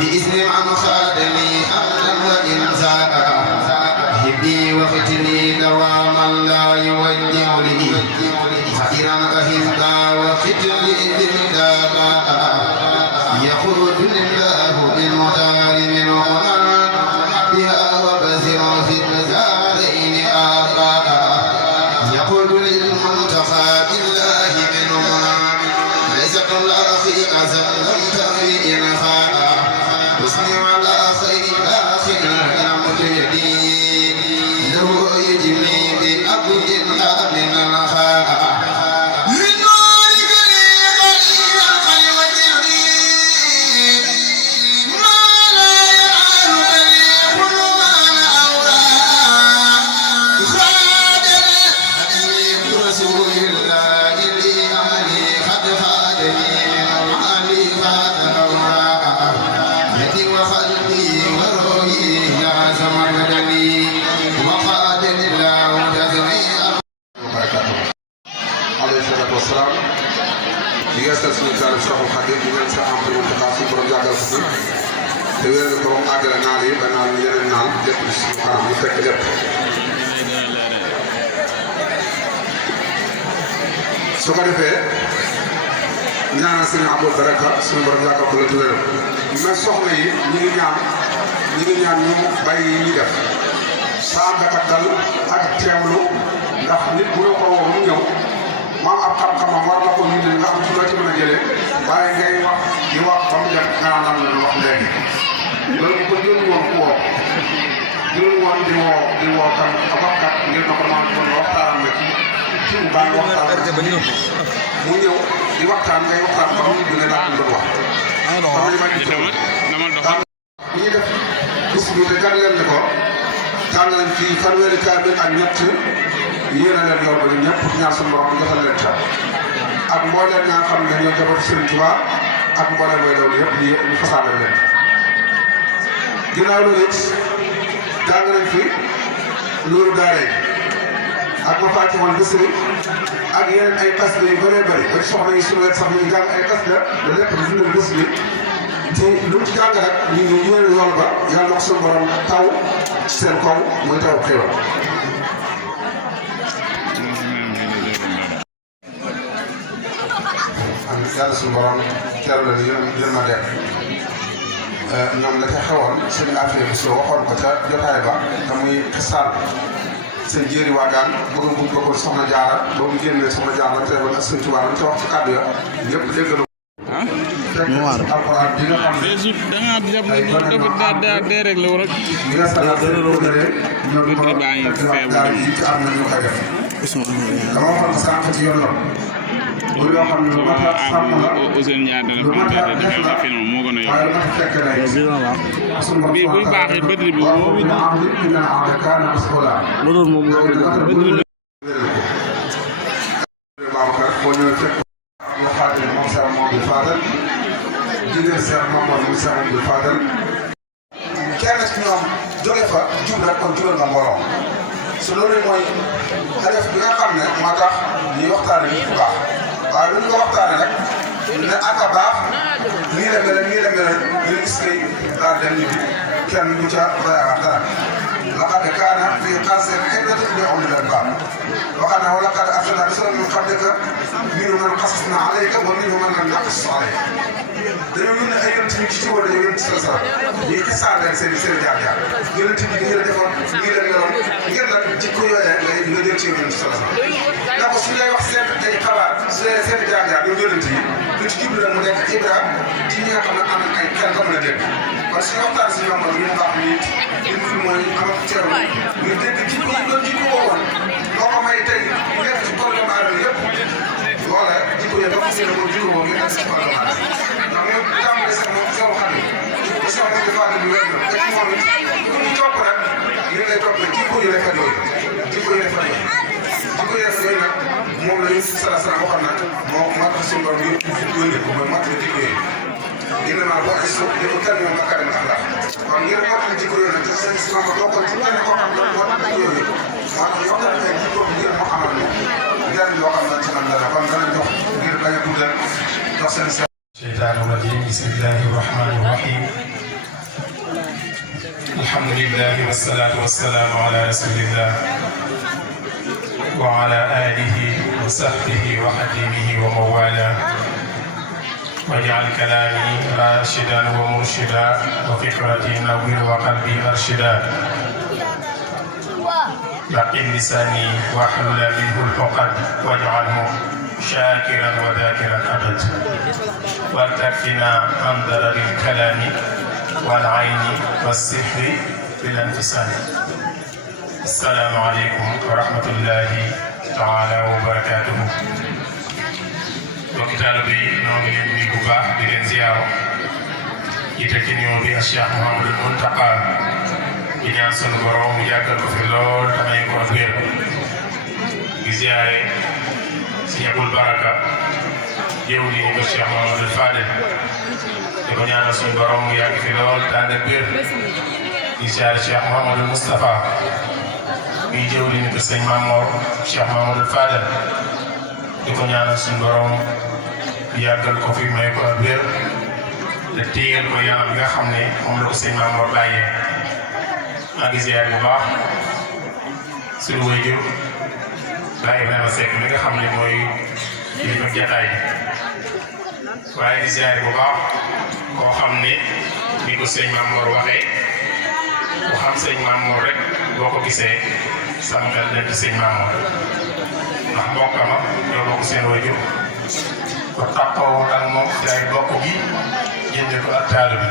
بإذن عن خادمي أمنا وإنزاء هبي وختني دواما لا يوجه لي خيرا أهدا وختني بالدابا يخرج لله بالمدار من هنا بها وبزر في الدارين آباء يقول للمنتقى بالله من هنا ليست الأخي أزل لم تغي إنخاء حسني على خير داخل المجدين له يجني بأبد من الخاء te wéral ko moom àggale naal yi ba naal yeneen naal lépp ci suñu kanam ñu fekk lépp su ko defee ñaanal sëñ Abdou Baraka suñu borom yàggal ko la ci wéral mais soxna yi ñi ngi ñaan ñu bàyyi yi ñuy def sa ànd ak dal ak teewlu ndax nit bu la ko woo mu ñëw maam ab xam-xamam war na ko ñu nga am ci loo ci mën a jëlee waaye ngay wax di wax ba mu def nga naan la wax léegi loolu ko jël woon ku woo jël woon di woo kan waxkat ngir na ko naan ko waxtaan na ci baa ngi waxtaan mu ñëw di waxtaan ngay waxtaan ba mu ne laa ko doon wax xam li may ñuy def bis bi te gan leen ni ko tànn nañ ci fanweeri kaamil ak ñett yéen a leen yor ba ñëpp ñaar suñu borom jotal leen ca ak mbooleem ñaa xam ne ñoo jabatu Sëriñ Tuubaa ak mbooleem mooy loolu yëpp ñu fasaale leen ginnaaw loolu it jàng nañ fi loolu daare ak ma fàcce woon Bichri ak yeneen ay xasida yu bëree bëri ba soxna yi suñu wet sax ñu jàng ay xasida da lépp di dundal bés bi te lu mu ci jàng rek ñu ngi ñëwee yoon ba yàlla wax suñu borom taw seen kaw muy taw xéewal yàlla suñu borom teeru la yéen ma def ñoom la ca xewoon seen affaire bi soo waxoon ko ca jotaay ba te muy xisaan seen jéeri waagaan bëgg buñ bëggoon soxna jaara ba mu génnee soxna jaara te woon ak sëñ Tuubaa ca wax ci kàddu ya ñëpp déggalu fekk alxuraan bi nga xam ne dee rek la war bi nga saxaatee ñoom yi ci am na ñu koy def dama waxoon sànq ci yoon la bu loo xam ne lu mat a sàmm la lu mat a def la waaye lu mat a fekk lay bi buy baaxee bëtri bi waaw dina am li dina am rek kaa na soxla loolu moom Babacar boo ñëwee fekk nga fàttali moom Cheikh Mamadou Fadal jigéen Cheikh Mamadou Cheikh Mamadou Fadal kenn ci ñoom jóge fa jub rek kon jubal nga mbooloo su loolu mooy xalif bi nga xam ne moo tax ñuy waxtaane nit ku baax waaye lu ñu ko waxtaane rek ne ak a baax nii la mel ñu gis kay daal dem ñu kenn du ca bayaat dara laqad kaana fii qasrin ibratun li ulil albaab waxaat na wa laqad arsalnaa rusulan min qablika minhum man qassasnaa alayka wa minhum man lam naqsus alayka dañoo yónnee ay yonent ci wala dañoo yónnee ci sa ñuy xisaar leen seen jaar-jaar yonent bi nii la defoon nii la meloon ngir nag jikko yooyee nga jël ci yonent sa ndax su lay wax seen ay xabaar su lay seen jaar-jaar ñoom yonent yi lu ci jublu mu nekk Ibra ci ñi nga xam ne am na ay kenn ko mën a dégg kon suñu waxtaan si ñoom ñu baax nit li mu fi mooy am ak teeru ñu dégg jikko yi doon jikko woowoon loo ko may tey mu nekk ci tool doomu aadama yëpp loola jikko yi dafa seen ko jikko boobu ngeen ci tool doomu aadama ndax moom tàmbali sax moom soo xam ne bu soo xam ne fàtte bi wér na te moom it ñu topp nag ñu lay topp jikko yu rafet yooyu jikko yu rafet yooyu jikko yu rafet yooyu nag moom la ñu sala waxoon nag moo mat suñu borom yëpp yónni ko mooy mat la jikko yooyu innamaa bu'ithtu li utammima makaarima al-axlaaq kon ngir mottali jikko yooyu nag te seen si ma bokk ci kenn koo xam ne moo tax jikko yooyu moo tax yow tamit ay jikko ngir mu amal ñu njëriñ loo xam ne ci man dara kon dana jox ngir bañ a guddal jox seen seytaani rajiim bismillaahi rahmaani rahiim الحمد لله والصلاة والسلام على رسول الله وعلى آله وصحبه وخديمه وموالاه واجعل كلامي راشدا ومرشدا وفكرتي نور وقلبي أرشدا لقن لساني واحلل منه العقد واجعله شاكرا وذاكرا أبد وتكفنا عن ضرر الكلام والعين والسحر بالانفصال. السلام عليكم ورحمة الله تعالى وبركاته. mbokki taalibe yi ñoo ngi leen di bu baax di leen ziyaaro jiite ci ñëw bi Cheikh Mouhamadou Mountakha di ñaan sunu borom mu yàggal ko fi lool tamay ko ak wér di ziyaare si Abul Baraka jëw ni ko Cheikh Mouhamadou Fadel di ko ñaanal sunu borom mu yàgg fi lool te ànd ak wér di ziyaare Cheikh Mouhamadou Moustapha di jëw ni ko sëñ Mamour Cheikh Mouhamadou Fadel di ko ñaanal suñu borom yàggal ko fi may ko ak wér te téyel ko yaram bi nga xam ne moom la ko sëñ Mamour bàyyee maa ngi ziar bu baax suñu waajur Baye Ibrahima Seck mi nga xam ne mooy kilifa jataay waaye di ziar bu baax koo xam ne ni ko sëñ Mamour waxee ku xam sëñ Mamour rek boo ko gisee sam xel dem ci sëñ Mamour ndax mbokkama ñoo bokk seen wajur ko taxaw ak moom jaay bokk gi jënde ko ak taal bi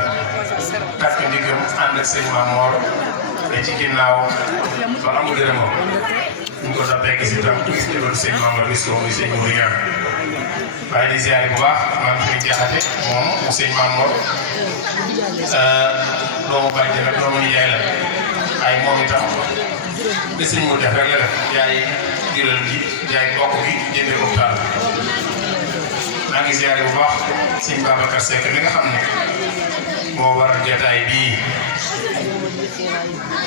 takk ndigam ànd ak sëñ Mamour te ci ginnaaw ba amul dërëmam ñu ko doon fekk si tam gis nga doon sëñ Mamour gis ko muy sëñ Mourou Niang waaye di ziare bu baax maa ngi koy jaxate moom mu sëñ Mamour doomu bàjj nag doomu nijaay la ay moom itam de sëñ mu def rek la def jaay jural gi jaay bokk gi jëndee ko taal maa ngi ziare bu baax sëñ Babacar Seck mi nga xam ne moo waral jotaay bii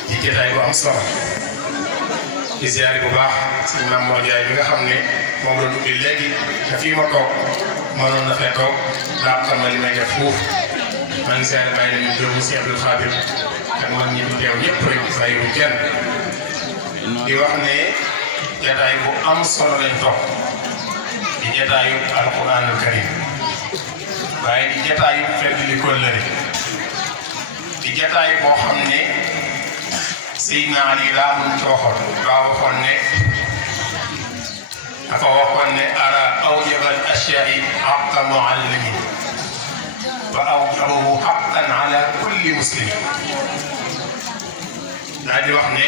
ci jotaay bu am solo di ziare bu baax sëñ Mamour Ndiaye mi nga xam ne moom la ubbi léegi te fii ma toog mënoon na fee toog daa xam ne li may def foofu maa ngi ziare bàyyi nañu jëm si Abdou Khadir ak man ñi du teew ñëpp rek bàyyi bu kenn di wax ne jataay bu am solo lañ toog di jataayu alquranul karim waaye di jataayu fedd li kóllëre di jataay boo xam ne Seydina Ali laa mun ci waxoon ne dafa waxoon ne ara awjabal ashyaai haqqa muallimi wa awjabahu haqqan ala kulli muslim daa di wax ne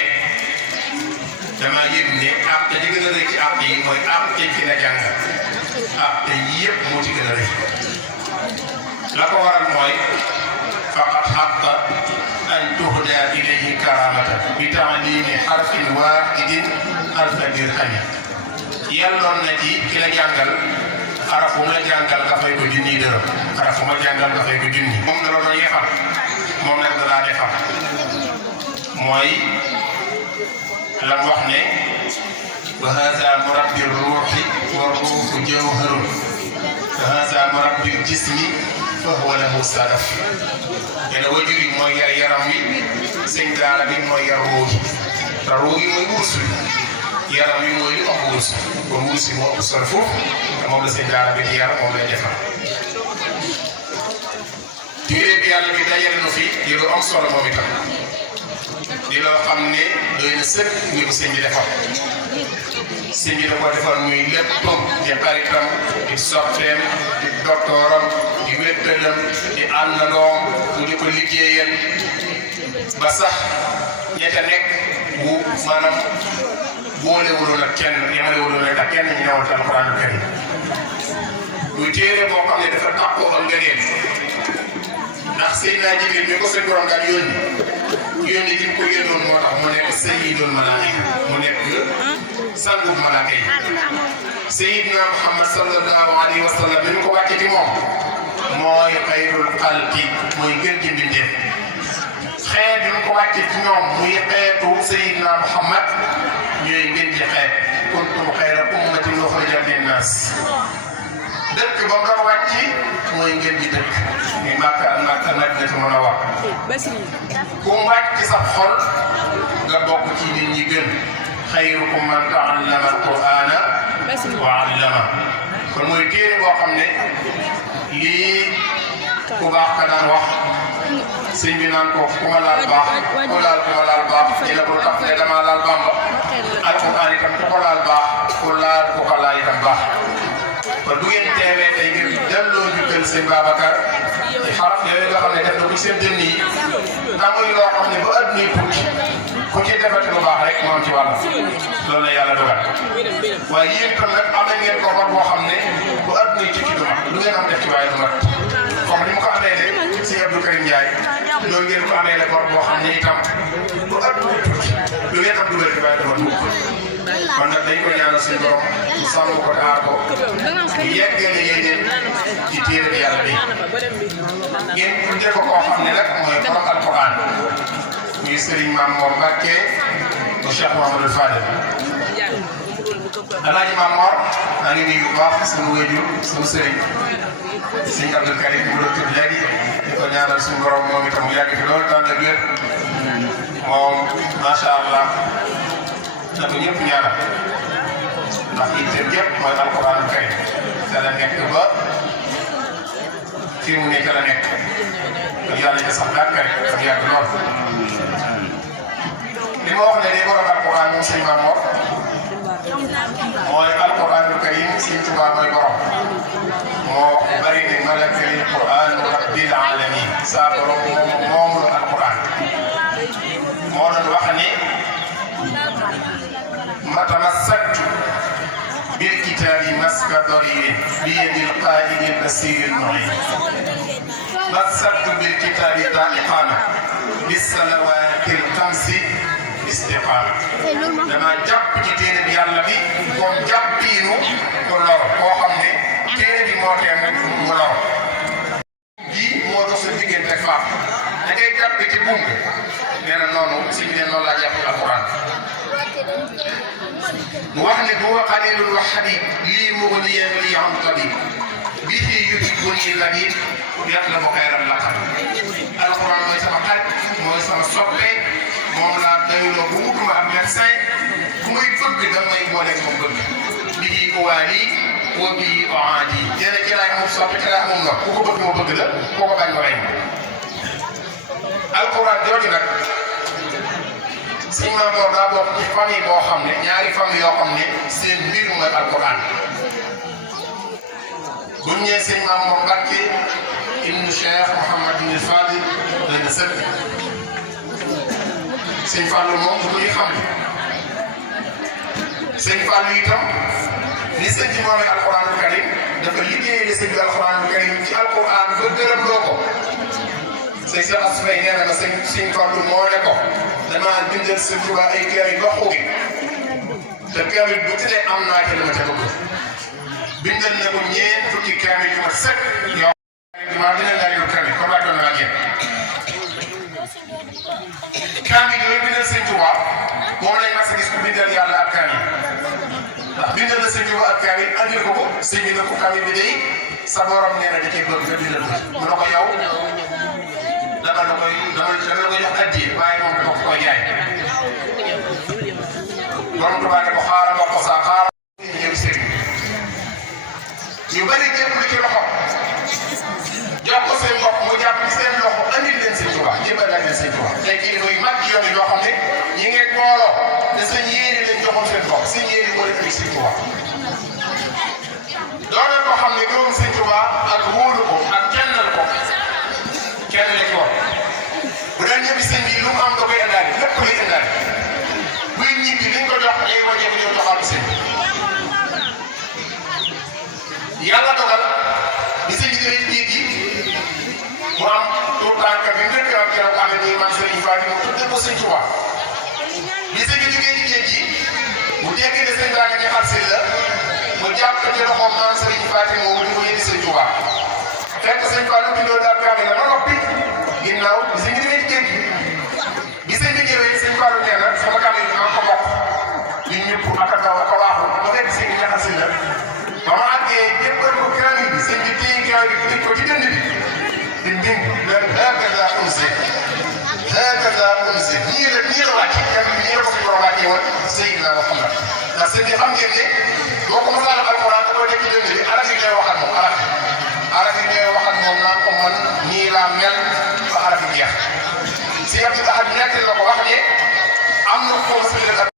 damaa yëg ne àq ji gën a rëy ci àq yi mooy àq ki la jàngal àq yëpp moo ci gën a rëy la ko waral mooy faqat xaqa an tuhda ilayhi karamatan bi ta'limi harfin wahidin alfa dirhami yàlloon na ci ki la jàngal xaraf bu ma jàngal nga fay ko junni dërëm xaraf bu ma jàngal nga fay ko junni moom da la doon yefal moom nag da laa defal mooy lam wax ne wa haza murabbi ruuxi wa ruuxu jawharun wa haza murabbi jismi fa huwa lahu sadaf yéen wajur yi mooy yar yaram wi sëñ daara bi mooy yar ruux yi te ruux yi mooy wurus wi yaram wi mooy li ëpp wurus kon wurus yi moo ëpp solo foofu te moom la sëñ daara bi di yar moom lay defar téere bi yàlla bi dajale nu fi di lu am solo moom itam di loo xam ne doy na sëkk ni ko sëñ bi defal sëñ bi da ko defal muy léppam di xaritam di soppeem di doktooram di wéttalam di àndandoom mu di ko liggéeyal ba sax ña ca nekk bu maanaam boolewuloon ak kenn yemalewuloon ak kenn ñu newoon ci alxuraanu karim muy téere boo xam ne dafa tàqoo ak ngëneel ndax Seydina Jibril mi ko seen borom daal yónni gi mu ko yónnoon moo tax mu nekk sayyidul malaa'ika mu nekk sangub malaaka yi Seydina Muhammad sallallahu alayhi wa sallam bi ñu ko wàcce ci moom mooy xayrul xalqi mooy gën ci mbindeef xeet bi ñu ko wàcce ci ñoom muy xeetu Seydina Muhammad ñooy gën ci xeet kuntum xayra ummatin uxrijat linnaas dëkk ba nga wàcc mooy ngeen di dëkk muy Makka ak Madinatu Munawwara ku wàcc ci sa xol nga bokk ci nit ñi gën xayrukum man ta'allama al-Qur'ana wa 'allama kon mooy téere boo xam ne lii ku baax ka daan wax sëñ bi naan ko ku ma laal baax ku ma laal baax dina ko tax ne dama laal Bamba alquran itam ku ko laal baax ku ko laal itam baax kon du ngeen teewee tey ngir delloo njukkal sëñ Babacar ci xaraf yooyu nga xam ne def na ko seen dënn yi amuy loo xam ne ba adduna yi tukki ku ci defati lu baax rek moom ci wàll loolu la yàlla dogal waaye yéen itam nag am na ngeen ko war boo xam ne bu adduna yi tukki du mat lu ngeen am def ci waaye du mat comme ni mu ko amee ne si Abdou Karim Ndiaye loolu ngeen ko amee ne bor boo xam ne itam bu adduna yi tukki lu ngeen am dugal ci waaye du mat kon nag dañ ko ñaanal suñu borom mu sàmm ko aar ko yeggale yéen ci téere bi yàlla bi ngeen tuddee ko koo xam ne nag mooy borom alquran muy Serigne Mame Mor Mbacké mu Cheikh Mouhamadou Fadel Alaaji Mame Mor maa ngi nuyu bu baax sama wéjur sama sëriñ Serigne Abdou Karim mu doon tudd léegi di ko ñaanal suñu borom moom itam mu yàgg fi loolu tànn ak wér moom macha allah na ko ñëpp ñaanal ndax itteem yëpp mooy alquran karim da la nekk ba fii mu nekk la nekk kon yàlla na sax daal kay ak yàgg lool li ma wax ne day borom alquran moom sëñ Mame Mor mooy alquranul karim sëñ Tuubaa mooy borom moo bari ne malakal quran rabbil alamin saa borom moomu la alquran moo doon wax ni متمسكت بالكتاب مسك ضرير بيد القائد البصير المعين مسكت بالكتاب إقامة بالصلوات الخمس استقامة لما جاب كتير بيالا بي كون جابينو كولور كو خامني تيري بي موتيم كولور دي مو دو سو ديغنت فا دا ngay japp ci bum neena nonu ci bi non la japp alquran وحنا هو قليل وحديد لي مغنيا لي عن طبيب به يجيبني اللبيب يطلب خير اللقب القرآن mooy sama xarit mooy sama soppe moom laa doyloo bu wut ma am médecin ku may bëgg da may booleeg moom bëgg bihi uwaali wa bihi uaadi jële ci laay moom soppe ci laay moom nag ku ko bëgg ma bëgg la ku ko bañ ma rey alquran jooju nag sëñ Mame Mor daa bokk ci famille boo xam ne ñaari famille yoo xam ne seen mbir mooy alquran bu ñu ñëwee sëñ Mame Mor Mbacké ibnu Cheikh Mouhamadou Fadil doy na sëkk sëñ Fallou moom bu ñuy xam ne sëñ Fallou itam ni sëñ bi moomee alquranul karim dafa liggéeyee li sëñ bi alquranul karim ci alquran ba gërëm loo ko sëñ Cheikh Asfay nee na ma sëñ Fallou moo ne ko damaa bindal sëñ Tuubaa ay kër yi ba xuubi te kër yi bu ci ne am naa ci li ma ca bëgg bindal na ko ñeent fukki kër yu ma sëkk yow maa dina laa yor kër yi comme laa doon naa jéem kaamil yooyu bindal sëñ Tuubaa moom lañ mas a gis ku bindal yàlla ak kaamil ndax bindal na sëñ Tuubaa ak kaamil andil ko ko sëñ bi na ko kaamil bi day sa borom nee na da cee bëgg nga bindal ko mu ne ko yow dama la koy jox addiya waaye moom dafa koy jaay borom Tuubaa ne ko xaaral ma ko saa xaaral ñëw sëriñ ñu bëri jëpp lu ci loxo jox ko seen bopp mu jàpp ci seen loxo andil leen sëñ Tuubaa jébal nañ leen sëñ Tuubaa tey kii mooy mag yoon yoo xam ne ñi ngeen booloo te seen yéene lañ joxoon seen bopp seen yéene moo leen indi sëñ Tuubaa doole ko xam ne gëm sëñ Tuubaa ak wóolu ko ak kennal ko kenn la ci war bu daan ñëw sëñ bi lu mu am da koy indaale lépp luy indaale buy ñibbi liñ ko jox ay wajee bu ñëw joxaat sëñ yàlla dogal di sëñ bi dinañ jiit yi mu am tout tànk bi njëkk am keroog amee nii man sëriñ Faati mu tuddee ko sëñ Tuubaa li sëñ bi jógee ci géej gi mu dégg ne sëñ baa nga ñu xar si la mu jàpp ci loxoom man sëriñ Faati moomu di ko yëndi sëñ Tuubaa fekk sëñ Fallou bindoo daal kaamil la ba noppi ginnaaw bi sëñ bi jógee ci géej gi bi sëñ bi ñëwee sëñ Fallou nee na sama kaamil bi ma ko bokk ñun ñëpp ak a daw ak a waaxu ba fekk sëñ bi ñaxal si la ba ma àggee jébbal ko kaamil bi sëñ bi téye kaamil bi ko ci dënd bi di mbing leen hakaza unzila nag nii la wàcce kenn nii la ko suñu war a wàccee woon Seydina Muhammad ndax sëñ bi xam ngeen ne boo ko mos a am alquran da koy dekk dënn bi araf yi ñooy wax ak moom araf yi ñooy wax ak moom naan ko man nii laa mel ba araf yi jeex si Abdul Ahad nekk la ko wax ne am na ko